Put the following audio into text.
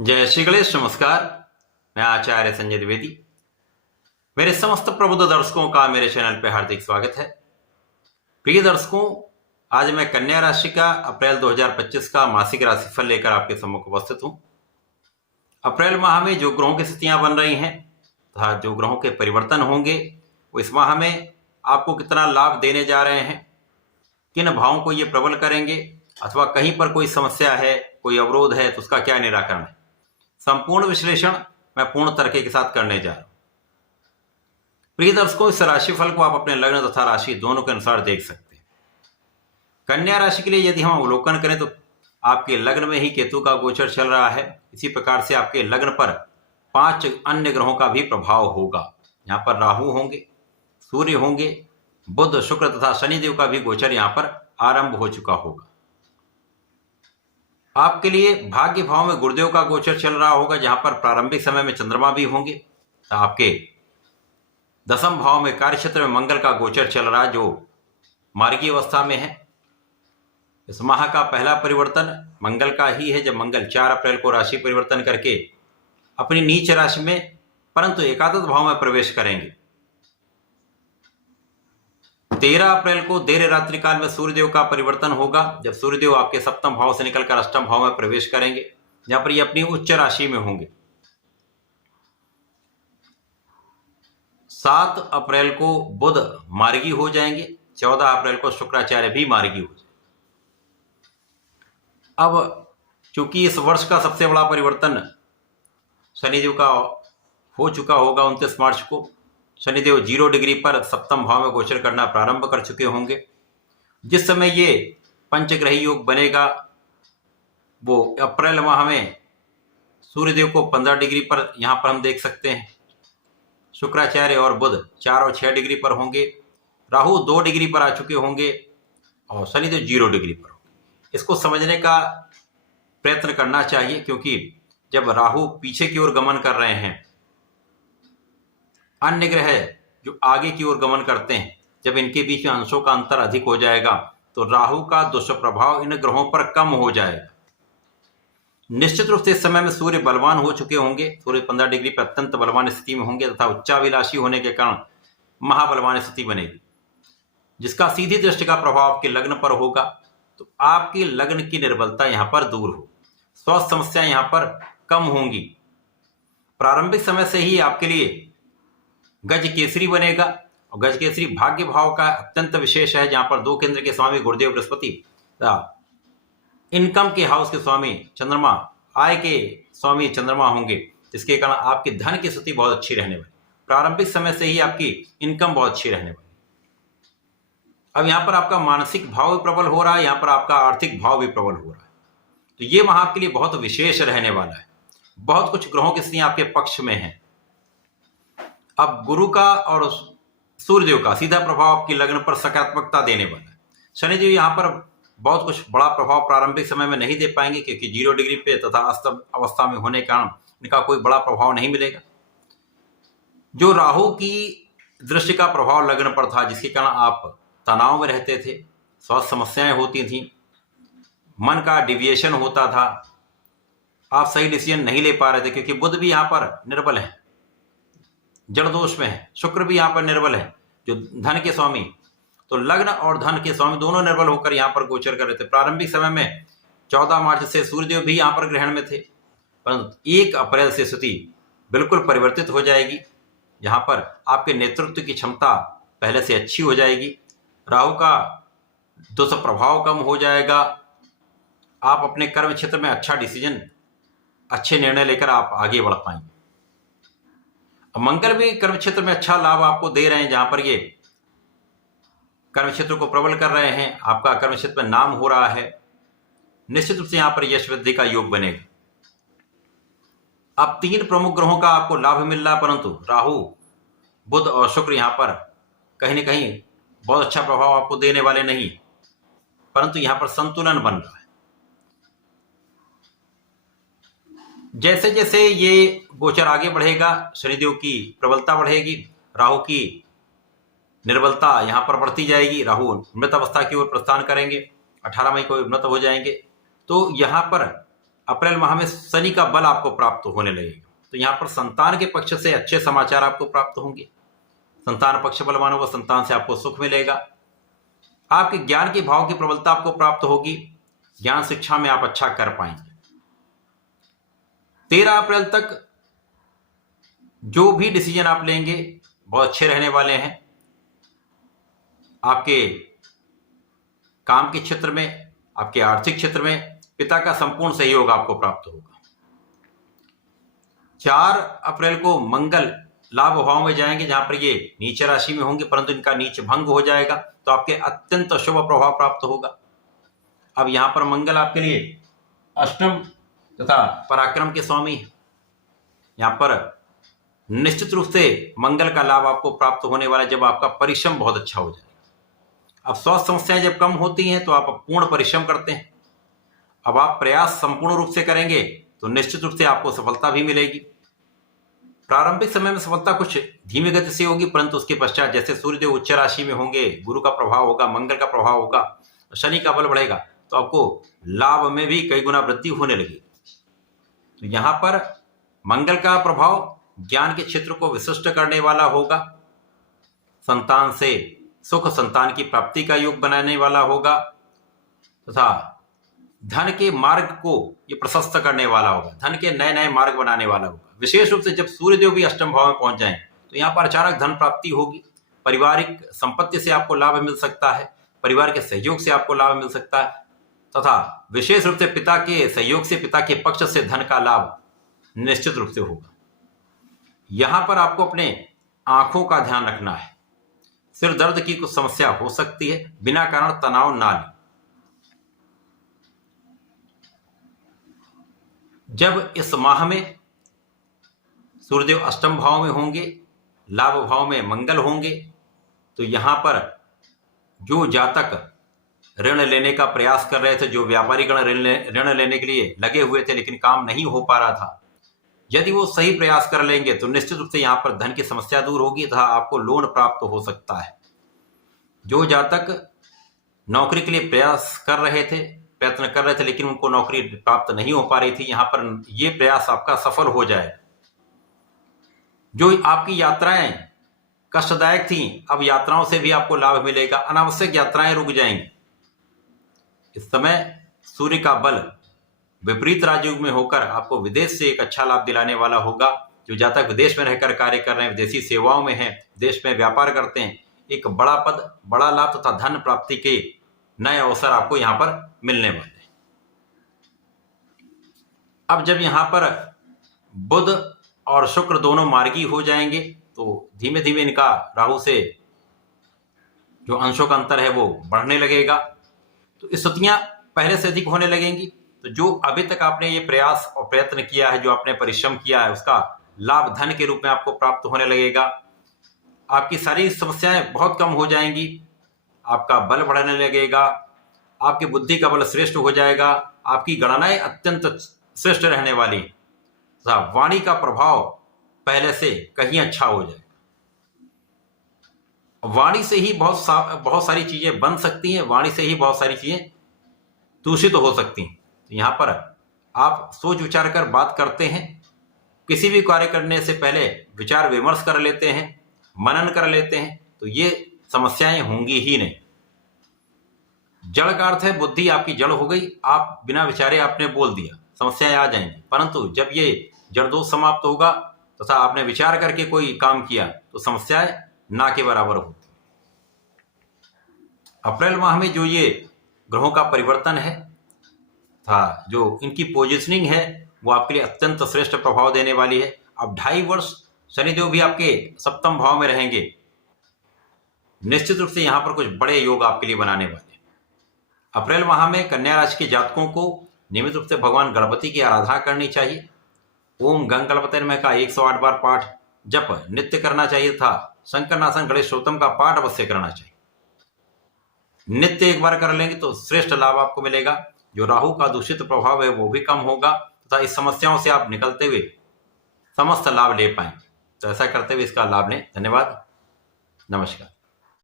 जय श्री गणेश। नमस्कार। मैं आचार्य संजय द्विवेदी। मेरे समस्त प्रबुद्ध दर्शकों का मेरे चैनल पर हार्दिक स्वागत है। प्रिय दर्शकों, आज मैं कन्या राशि का अप्रैल 2025 का मासिक राशिफल लेकर आपके सम्मुख उपस्थित हूं। अप्रैल माह में जो ग्रहों की स्थितियां बन रही हैं तथा जो ग्रहों के परिवर्तन होंगे वो इस माह में आपको कितना लाभ देने जा रहे हैं, किन भावों को ये प्रबल करेंगे अथवा कहीं पर कोई समस्या है, कोई अवरोध है तो उसका क्या निराकरण है, संपूर्ण विश्लेषण मैं पूर्ण तर्क के साथ करने जा रहा हूं। प्रिय दर्शकों, इस राशिफल को आप अपने लग्न तथा राशि दोनों के अनुसार देख सकते हैं। कन्या राशि के लिए यदि हम अवलोकन करें तो आपके लग्न में ही केतु का गोचर चल रहा है। इसी प्रकार से आपके लग्न पर 5 अन्य ग्रहों का भी प्रभाव होगा। यहाँ पर राहु होंगे, सूर्य होंगे, बुध, शुक्र तथा शनिदेव का भी गोचर यहाँ पर आरंभ हो चुका होगा। आपके लिए भाग्य भाव में गुरुदेव का गोचर चल रहा होगा, जहां पर प्रारंभिक समय में चंद्रमा भी होंगे। तो आपके दसम भाव में कार्य क्षेत्र में मंगल का गोचर चल रहा है, जो मार्गी अवस्था में है। इस माह का पहला परिवर्तन मंगल का ही है, जब मंगल 4 अप्रैल को राशि परिवर्तन करके अपनी नीच राशि में परंतु एकादश भाव में प्रवेश करेंगे। 13 अप्रैल को देर रात्रि काल में सूर्यदेव का परिवर्तन होगा, जब सूर्यदेव आपके सप्तम भाव से निकलकर अष्टम भाव में प्रवेश करेंगे, जहां पर ये अपनी उच्च राशि में होंगे। 7 अप्रैल को बुध मार्गी हो जाएंगे, 14 अप्रैल को शुक्राचार्य भी मार्गी हो जाएंगे। अब चूंकि इस वर्ष का सबसे बड़ा परिवर्तन शनिदेव का हो चुका होगा, 29 मार्च को शनिदेव 0 डिग्री पर सप्तम भाव में गोचर करना प्रारंभ कर चुके होंगे। जिस समय ये पंचग्रही योग बनेगा वो अप्रैल माह में सूर्यदेव को 15 डिग्री पर यहां पर हम देख सकते हैं। शुक्राचार्य और बुध 4 और 6 डिग्री पर होंगे, राहु 2 डिग्री पर आ चुके होंगे और शनिदेव 0 डिग्री पर होंगे। इसको समझने का प्रयत्न करना चाहिए, क्योंकि जब राहु पीछे की ओर गमन कर रहे हैं, अन्य ग्रह जो आगे की ओर गमन करते हैं, जब इनके बीच में अंशों का अंतर अधिक हो जाएगा तो राहु का दुष्प्रभाव इन ग्रहों पर कम हो जाएगा। निश्चित रूप से इस समय में सूर्य बलवान हो चुके होंगे। सूर्य 15 डिग्री पर अत्यंत बलवान स्थिति में होंगे तथा उच्चाभिलाषी होने के कारण महाबलवान स्थिति बनेगी, जिसका सीधी दृष्टि का प्रभाव आपके लग्न पर होगा। तो आपके लग्न की निर्बलता यहां पर दूर हो, स्वास्थ्य समस्याएं यहां पर कम होंगी। प्रारंभिक समय से ही आपके लिए गज केसरी बनेगा, और गज केसरी भाग्य भाव का अत्यंत विशेष है, जहां पर 2 केंद्र के स्वामी गुरुदेव बृहस्पति, इनकम के हाउस के स्वामी चंद्रमा, आय के स्वामी चंद्रमा होंगे, जिसके कारण आपकी धन की स्थिति बहुत अच्छी रहने वाली। प्रारंभिक समय से ही आपकी इनकम बहुत अच्छी रहने वाली। अब यहां पर आपका मानसिक भाव भी प्रबल हो रहा है, यहां पर आपका आर्थिक भाव भी प्रबल हो रहा है। तो ये माह आपके लिए बहुत विशेष रहने वाला है। बहुत कुछ ग्रहों की स्थितियां आपके पक्ष में है। अब गुरु का और सूर्यदेव का सीधा प्रभाव आपके लग्न पर सकारात्मकता देने वाला है। शनिदेव यहाँ पर बहुत कुछ बड़ा प्रभाव प्रारंभिक समय में नहीं दे पाएंगे, क्योंकि 0 डिग्री पे तथा अस्तम अवस्था में होने के कारण इनका कोई बड़ा प्रभाव नहीं मिलेगा। जो राहु की दृष्टि का प्रभाव लग्न पर था, जिसके कारण आप तनाव में रहते थे, स्वास्थ्य समस्याएं होती थी, मन का डिविएशन होता था, आप सही डिसीजन नहीं ले पा रहे थे, क्योंकि बुध भी यहाँ पर निर्बल है, जड़ दोष में है। शुक्र भी यहाँ पर निर्बल है, जो धन के स्वामी, तो लग्न और धन के स्वामी दोनों निर्बल होकर यहाँ पर गोचर कर रहे थे। प्रारंभिक समय में 14 मार्च से सूर्यदेव भी यहाँ पर ग्रहण में थे, परंतु 1 अप्रैल से स्थिति बिल्कुल परिवर्तित हो जाएगी। यहाँ पर आपके नेतृत्व की क्षमता पहले से अच्छी हो जाएगी, राहु का दुष्प्रभाव कम हो जाएगा, आप अपने कर्म क्षेत्र में अच्छा डिसीजन, अच्छे निर्णय लेकर आप आगे बढ़ पाएंगे। मंगल भी कर्म क्षेत्र में अच्छा लाभ आपको दे रहे हैं, जहां पर ये कर्म क्षेत्र को प्रबल कर रहे हैं, आपका कर्म क्षेत्र में नाम हो रहा है। निश्चित रूप से यहां पर यश वृद्धि का योग बनेगा। अब 3 प्रमुख ग्रहों का आपको लाभ मिल रहा है, परंतु राहु, बुध और शुक्र यहां पर कहीं ना कहीं बहुत अच्छा प्रभाव आपको देने वाले नहीं, परंतु यहां पर संतुलन बन रहा है। जैसे जैसे ये गोचर आगे बढ़ेगा, शनिदेव की प्रबलता बढ़ेगी, राहु की निर्बलता यहां पर बढ़ती जाएगी। राहु मृत अवस्था की ओर प्रस्थान करेंगे, 18 मई को मृत हो जाएंगे। तो यहां पर अप्रैल माह में शनि का बल आपको प्राप्त होने लगेगा। तो यहाँ पर संतान के पक्ष से अच्छे समाचार आपको प्राप्त होंगे। संतान पक्ष बलवान होगा, संतान से आपको सुख मिलेगा। आपके ज्ञान के भाव की प्रबलता आपको प्राप्त होगी। ज्ञान शिक्षा में आप अच्छा कर पाएंगे। 13 अप्रैल तक जो भी डिसीजन आप लेंगे बहुत अच्छे रहने वाले हैं। आपके काम के क्षेत्र में, आपके आर्थिक क्षेत्र में पिता का संपूर्ण सहयोग आपको प्राप्त होगा। 4 अप्रैल को मंगल लाभ भाव में जाएंगे, जहां पर ये नीच राशि में होंगे, परंतु इनका नीच भंग हो जाएगा, तो आपके अत्यंत शुभ प्रभाव प्राप्त होगा। अब यहां पर मंगल आपके लिए अष्टम तथा पराक्रम के स्वामी है। यहां पर निश्चित रूप से मंगल का लाभ आपको प्राप्त होने वाला है, जब आपका परिश्रम बहुत अच्छा हो जाएगा। अब स्वास्थ्य समस्याएं जब कम होती हैं तो आप पूर्ण परिश्रम करते हैं। अब आप प्रयास संपूर्ण रूप से करेंगे तो निश्चित रूप से आपको सफलता भी मिलेगी। प्रारंभिक समय में सफलता कुछ धीमी गति से होगी, परंतु उसके पश्चात जैसे सूर्यदेव उच्च राशि में होंगे, गुरु का प्रभाव होगा, मंगल का प्रभाव होगा, शनि का बल बढ़ेगा, तो आपको लाभ में भी कई गुना वृद्धि होने लगेगी। तो यहां पर मंगल का प्रभाव ज्ञान के क्षेत्र को विशिष्ट करने वाला होगा। संतान से सुख, संतान की प्राप्ति का योग बनाने वाला होगा तथा धन के मार्ग को ये प्रशस्त करने वाला होगा। धन के नए नए मार्ग बनाने वाला होगा। विशेष रूप से जब सूर्यदेव भी अष्टम भाव में पहुंच जाएं तो यहाँ पर अचानक धन प्राप्ति होगी। पारिवारिक संपत्ति से आपको लाभ मिल सकता है, परिवार के सहयोग से आपको लाभ मिल सकता है तथा विशेष रूप से पिता के सहयोग से, पिता के पक्ष से धन का लाभ निश्चित रूप से होगा। यहां पर आपको अपने आंखों का ध्यान रखना है। सिर दर्द की कुछ समस्या हो सकती है, बिना कारण तनाव ना लें। जब इस माह में सूर्यदेव अष्टम भाव में होंगे, लाभ भाव में मंगल होंगे, तो यहां पर जो जातक ऋण लेने का प्रयास कर रहे थे, जो व्यापारी गण ऋण लेने के लिए लगे हुए थे लेकिन काम नहीं हो पा रहा था, यदि वो सही प्रयास कर लेंगे तो निश्चित रूप से यहां पर धन की समस्या दूर होगी तथा आपको लोन प्राप्त हो सकता है। जो जातक नौकरी के लिए प्रयत्न कर रहे थे लेकिन उनको नौकरी प्राप्त नहीं हो पा रही थी, यहां पर यह प्रयास आपका सफल हो जाए। जो आपकी यात्राएं कष्टदायक थी, अब यात्राओं से भी आपको लाभ मिलेगा। अनावश्यक यात्राएं रुक जाएंगी। इस समय सूर्य का बल विपरीत राजयोग में होकर आपको विदेश से एक अच्छा लाभ दिलाने वाला होगा। जो जातक विदेश में रहकर कार्य कर रहे हैं, विदेशी सेवाओं में हैं, देश में व्यापार करते हैं, एक बड़ा पद, बड़ा लाभ तथा धन प्राप्ति के नए अवसर आपको यहां पर मिलने वाले हैं। अब जब यहां पर बुध और शुक्र दोनों मार्गी हो जाएंगे तो धीमे धीमे इनका राहु से जो अंशों का अंतर है वो बढ़ने लगेगा। तो स्थितियां पहले से अधिक होने लगेंगी। तो जो अभी तक आपने ये प्रयास और प्रयत्न किया है, जो आपने परिश्रम किया है, उसका लाभ धन के रूप में आपको प्राप्त होने लगेगा। आपकी सारी समस्याएं बहुत कम हो जाएंगी। आपका बल बढ़ने लगेगा। आपकी बुद्धि का बल श्रेष्ठ हो जाएगा। आपकी गणनाएं अत्यंत श्रेष्ठ रहने वाली। वाणी का प्रभाव पहले से कहीं अच्छा हो जाएगा। वाणी से ही बहुत सारी चीजें बन सकती हैं। वाणी से ही बहुत सारी चीजें दूषित हो सकती हैं। तो यहां पर आप सोच विचार कर बात करते हैं। किसी भी कार्य करने से पहले विचार विमर्श कर लेते हैं, मनन कर लेते हैं, तो ये समस्याएं होंगी ही नहीं। जड़ का अर्थ है बुद्धि आपकी जड़ हो गई। आप बिना विचारे आपने बोल दिया, समस्याएं आ जाएंगी। परंतु जब ये जड़ दोष समाप्त होगा तथा आपने विचार करके कोई काम किया तो समस्याएं ना के बराबर होती। अप्रैल माह में जो ये ग्रहों का परिवर्तन है था, जो इनकी पोजिशनिंग है, वो आपके लिए अत्यंत श्रेष्ठ प्रभाव देने वाली है। अब 2.5 वर्ष शनिदेव भी आपके सप्तम भाव में रहेंगे। निश्चित रूप से यहां पर कुछ बड़े योग आपके लिए बनाने वाले। अप्रैल माह में कन्या राशि के जातकों को नियमित रूप से भगवान गणपति की आराधना करनी चाहिए। ओम गंग गणपति नमः का 108 बार पाठ जप नित्य करना चाहिए था। शंकरनाशन गणेश स्तोत्रम का पाठ अवश्य करना चाहिए। नित्य एक बार कर लेंगे तो श्रेष्ठ लाभ आपको मिलेगा। जो राहु का दूषित प्रभाव है वो भी कम होगा तथा इस समस्याओं से आप निकलते हुए समस्त लाभ ले पाएंगे। तो ऐसा करते हुए इसका लाभ लें। धन्यवाद। नमस्कार।